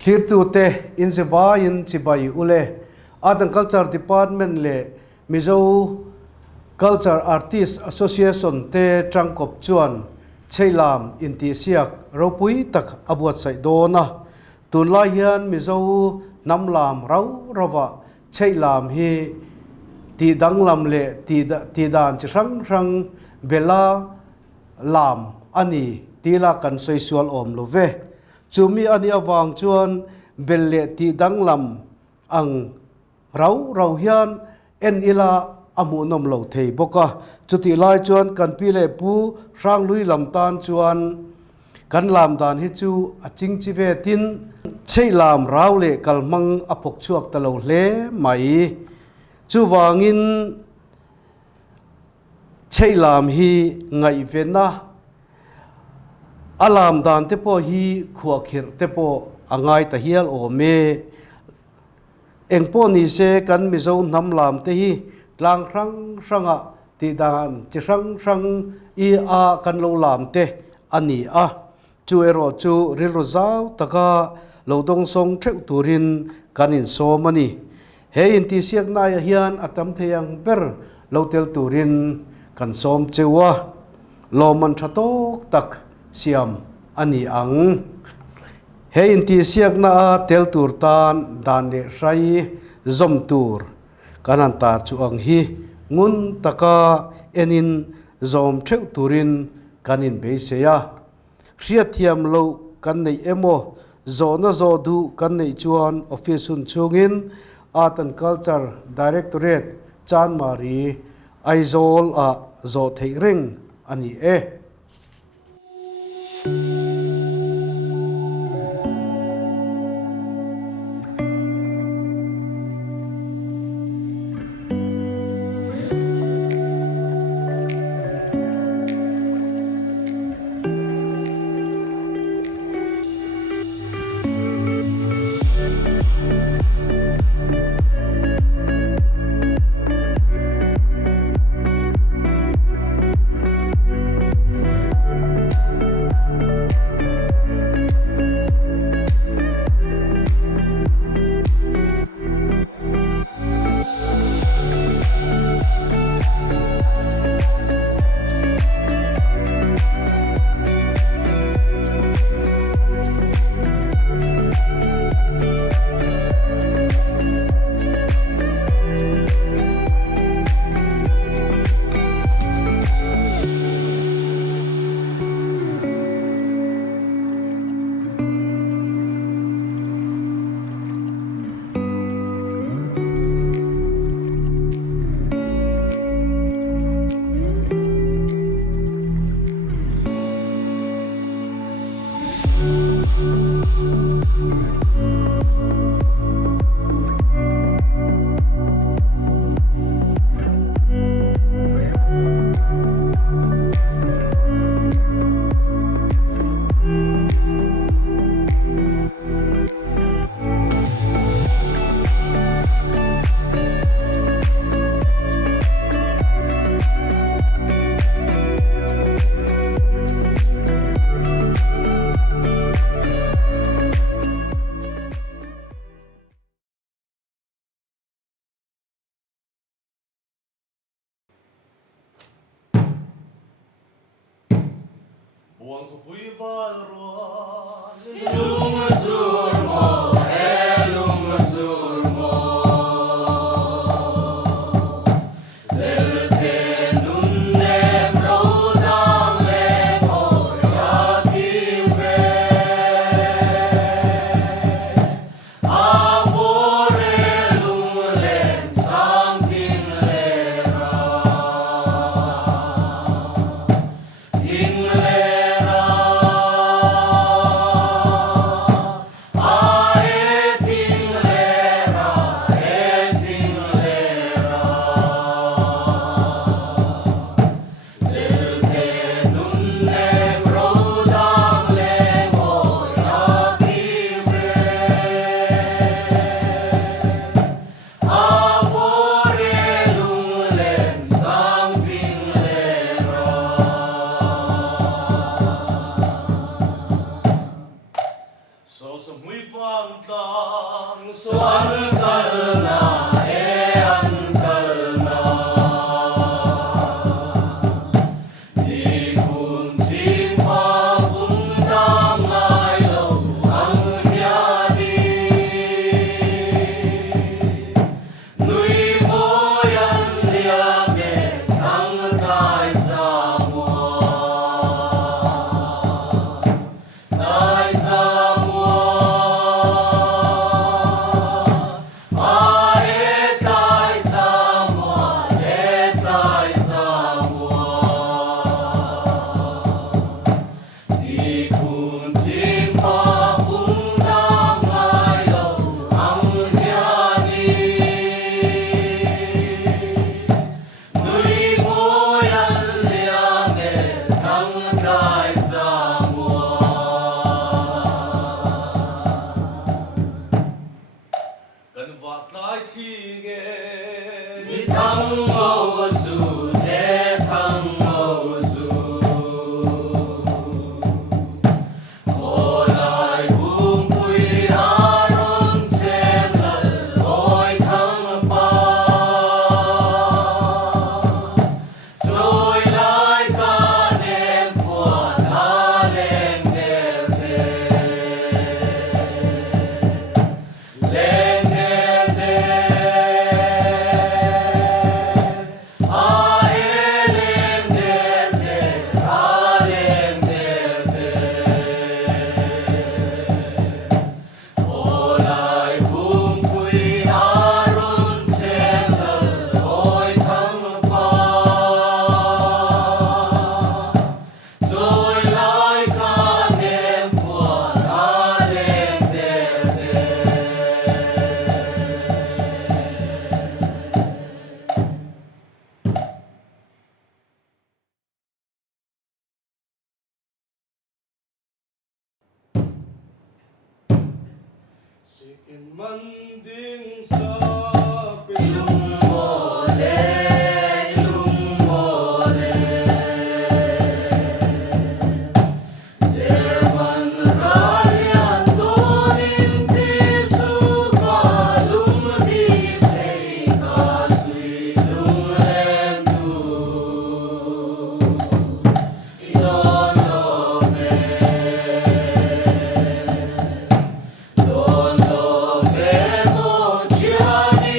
clear to te in se ba in chibai ule art and culture department le Mizo Culture Artists Association te trangkop chuan cheilam in ti siak ropui tak abuat sai dona tunla hian Mizo namlam rau rawa cheilam hi ti danglam le ti dan chi rang bela lam ani tila kan soisual om love chumi ani awang chuan belle ti danglam ang rau hian en ila amu nom lo thei boka chuti lai chuan kan pi le pu rang lui lam tan chuan kan lam dan hi chu aching chi ve tin cheilam rau le kalmang apok chuak talo hle mai chu wangin cheilam hi ngai vena alam dan te po hi khuakhir te po angai ta hial o me engpo ni se kan Mizo nam lam te hi tlang ranga ti dan chi rang i a kan lo lam te ani a chu ero chu ril ro zau taka lo dong song theu turin kanin so mani he in ti siak na ya hian atam theyang ber lo tel turin kan som chewa lo man thatok tak siam ani ang he in ti siak na tel tur tan dan le rai zom tur kanan tar chu ang hi ngun taka enin zom theu turin kanin be seya hriat thiam lo kan nei emo zo na zo du kan nei chuan office hun chungin art and culture directorate chan mari aizol a zo thei ring ani e buông của bụi vai ruộng lung sur mo lung sur mo lel te nun nem ro dang le mo ya ki ve a vore lung len sang tin le ra tin le I Manding sa ilong mole, ilong mole. Serman ralyan donin tisu kalum di say kasui lung lendu. Idon love, don love mo chiani.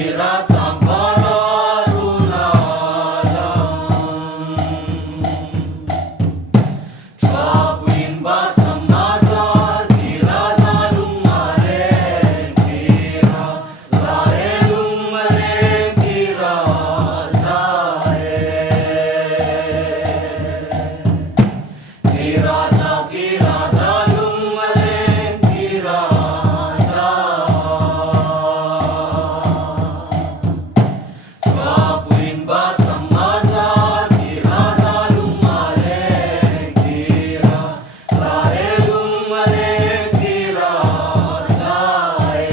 Tira sampararunalam Chapuin basam nazar Tira lalung maleng Tira laelung maleng Tira lae Tira lalung maleng Tira Chapuin basam nazar Tira lalung maleng Tira laelung maleng Tira lae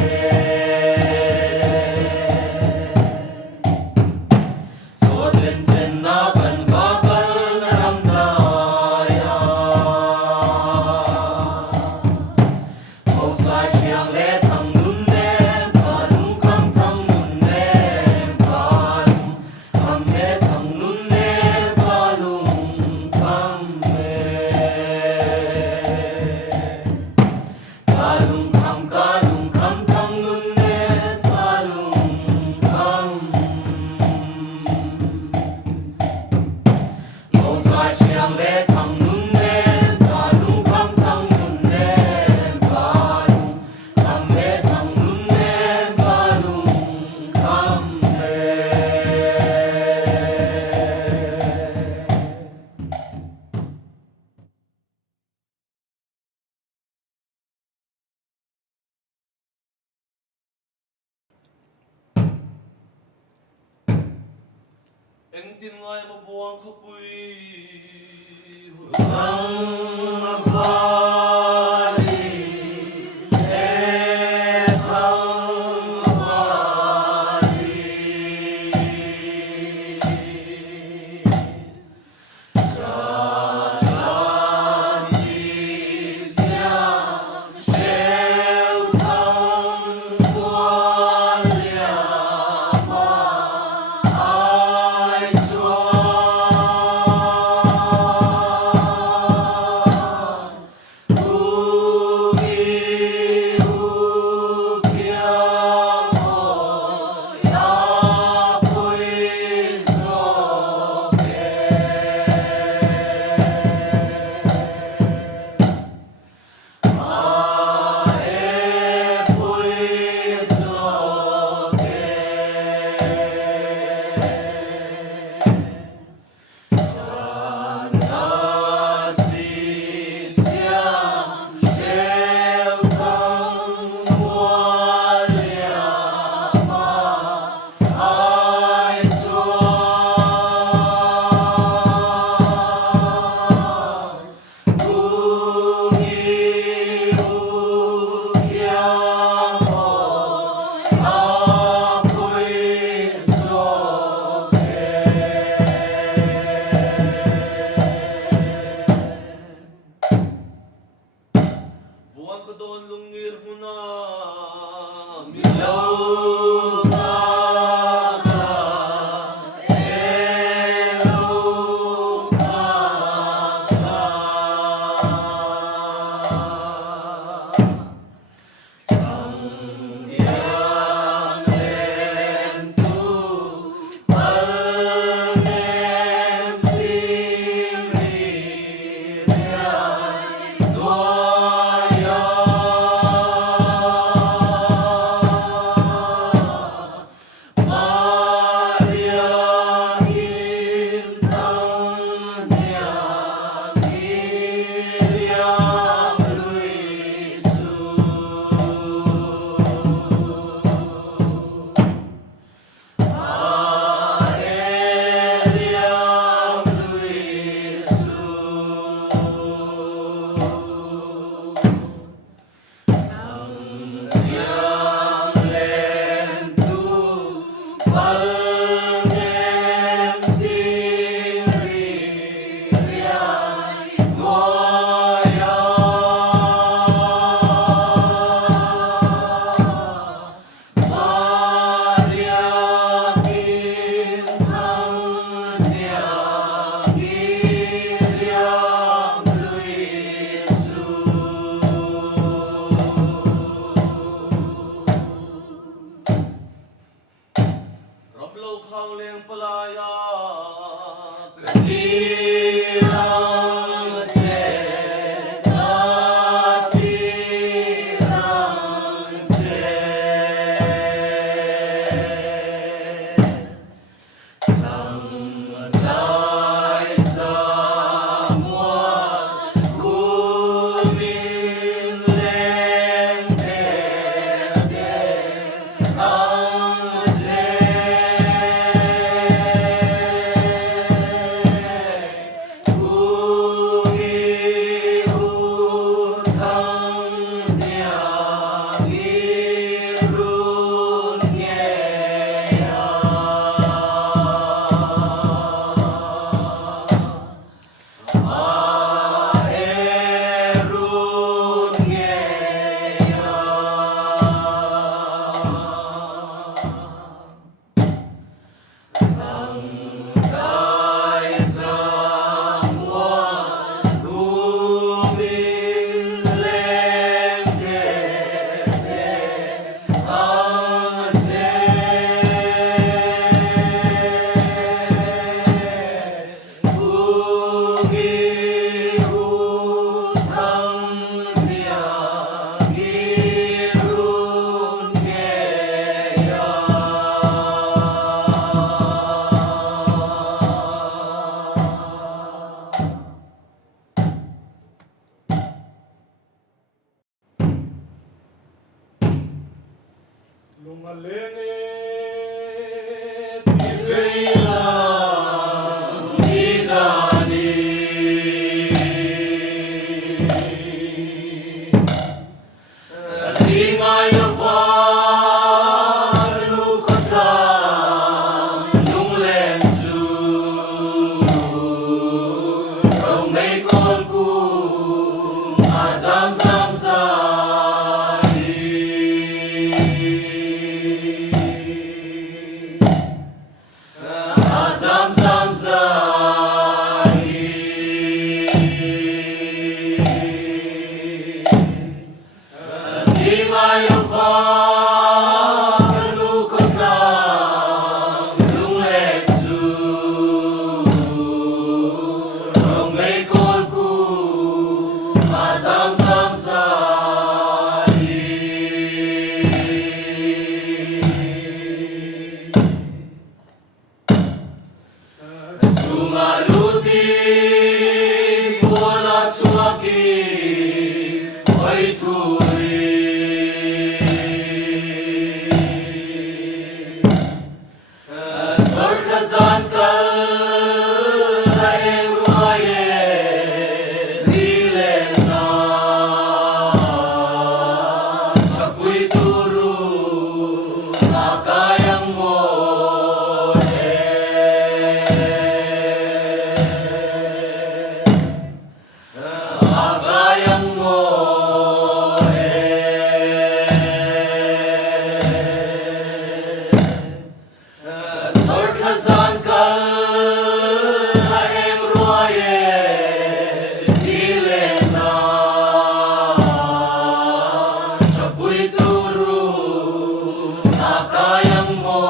So zen zen na kan bakal naramdaya Mau sai chiang le thang nun ne Palung kham thang nun ne Palung kham le thang nun ne Palung kham le Kalung kham thang nun ne Palung kham Mau sai chiang le thang nun ne Palung kham thang nun ne Palung kham le thang nun ne Palung kham le Eng tin ngai ma buang khapui Hang vali le hang vali lâu khao lên palaya Tirang se tirang se Nam dai sa mua kumin lên de ang se Lumalene Tivela Nidani Tingay na var Lukata Lung lensu Rau may con ku Azam sam sa Azam sam sa Di mayo pa Kanukot lang Lung letsu Rong may kol ku Azam sam sa Sumaluti Bola suaki Oy turi Sarkazan kal Laeng ruaye Dilena Chapuy turu Nakayang mo Agayang mo Sarkazan kal Laeng ruaye Dilena Chapuy turu Nakayang mo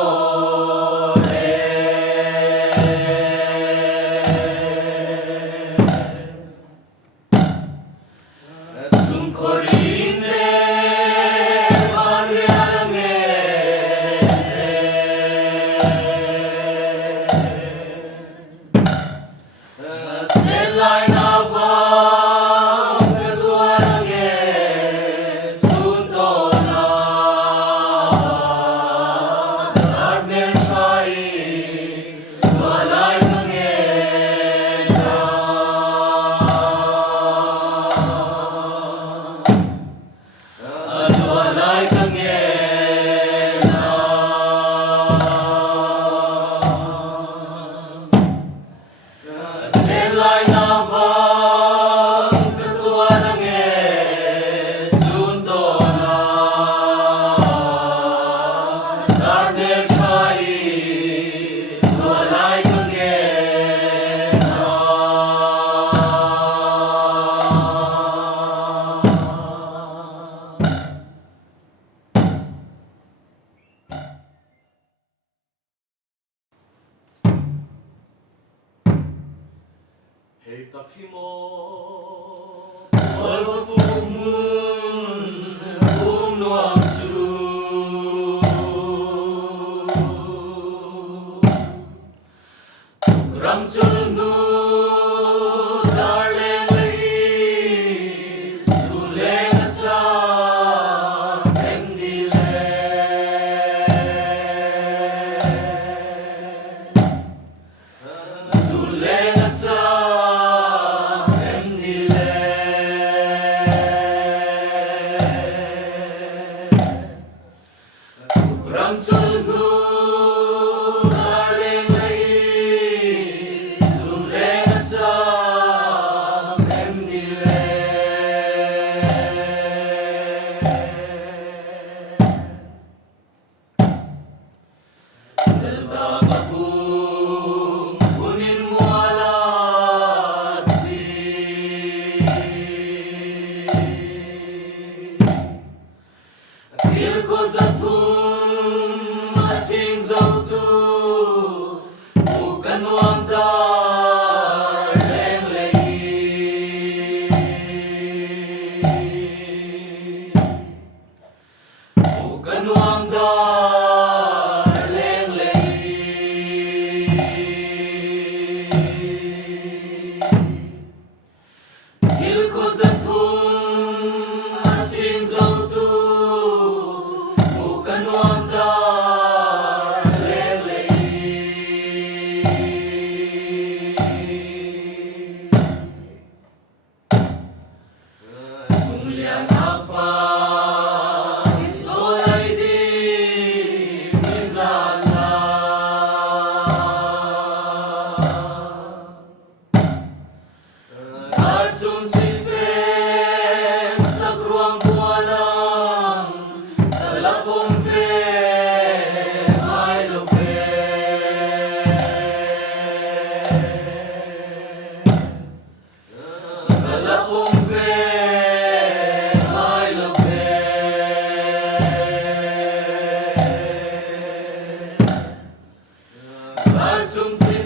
Hei takhimo Walwa fumun Nuam su Ram chul nu Darleng lai Suleng sa Em di le Suleng sa Em di le Ram chul nu Darleng lai Suleng sa Em di le Dalda matung kunin mualat si Til ko zatum asing zautu bukan wang dar leng lei bukan wang dar leng lei Til ko zatum asing zautu bukan wang dar leng lei Sung lian apa Zolai di Minala Arjun si Fen sa gruang buwanang Talapong Fen ay lo Talapong Fen ay lo Arjun si